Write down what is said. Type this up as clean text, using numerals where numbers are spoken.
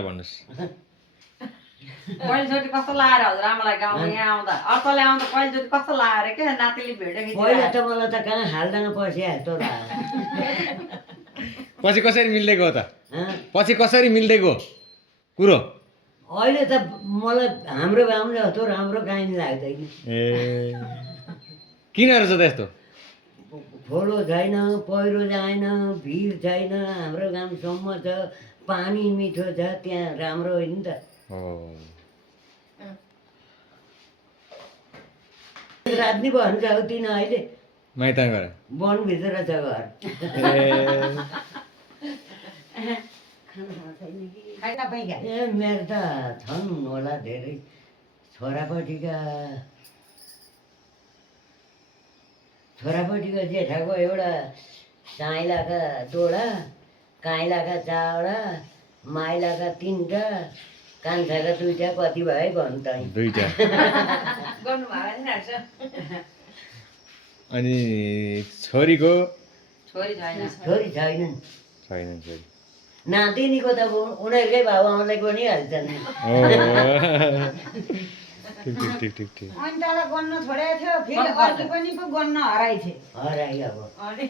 भन्नुस् पहिलोचोटि कस्तो लाग्यो हजुरआमालाई गाउँमा यहाँ आउँदा अर्कोले आउँदा पहिलोचोटि कस्तो लाग्यो के नातिले भेटेको पहिला त मलाई त कहाँ हाल्दैन पछि हाल्छौ र पछि कसरी मिल्दै गयो त पछि कसरी मिल्दै गयो कुरो अहिले त मलाई हाम्रो गाउँ जस्तो राम्रो काहीँ लाग्दैन ए किन रहेछ त यस्तो खोलो छैन पहिरो जाएन भिड छैन हाम्रो गाउँसम्म छ पानी मिठो छ त्यहाँ राम्रो होइन त रात्रि भन्नु सक्दिनँ अहिले माइता गएर वनभित्र छ घर ए मेरो त छन् होला धेरै छोरापट्टिका जेठाको एउटा साइलाका दोडा काइलाका 4वटा माइलाका 3टा कान्छाका 2टा कति भयो भन्नु त 2टा अनि छोरीको छोरी छैन छोरी छैनन् छैन छोरी नातिनीको त उनीहरूकै बाबु आमालाई गनिहाल्छन् ठिक अनि तल गन्न छोडेको थियो फेरि अर्की पनि पो गन्न हराइछे हराइ अब अनि